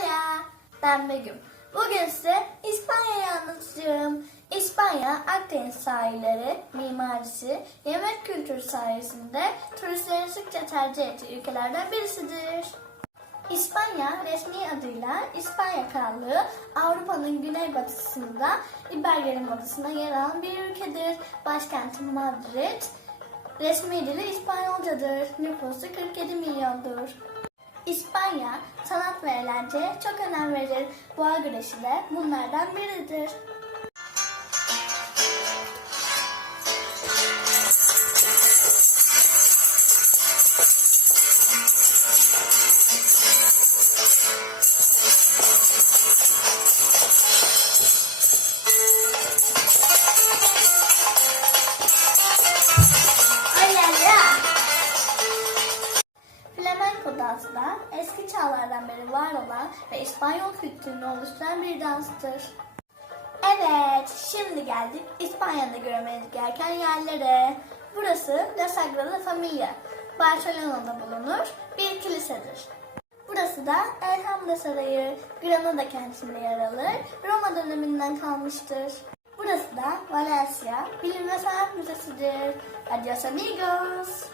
Hola, ben Begüm. Bugün size İspanya'yı anlatacağım. İspanya, Akdeniz sahilleri, mimarisi, yemek kültürü sayesinde turistlerin sıkça tercih ettiği ülkelerden birisidir. İspanya resmi adıyla İspanya Krallığı Avrupa'nın güneybatısında İber Yarımadası'nda yer alan bir ülkedir. Başkenti Madrid. Resmi dili İspanyolcadır. Nüfusu 47 milyondur. İspanya sanat ve eğlenceye çok önem verir. Boğa güreşi de bunlardan biridir. Flamenco dansı da eski çağlardan beri var olan ve İspanyol kültürünü oluşturan bir danstır. Evet, şimdi geldik İspanya'da görmeniz gereken yerlere. Burası La Sagrada Familia, Barcelona'da bulunur bir kilisedir. Burası da Elhamra Sarayı, Granada kentinde yer alır, Roma döneminden kalmıştır. Burası da Valencia, Bilim ve Sanat Müzesi'dir. Adios amigos.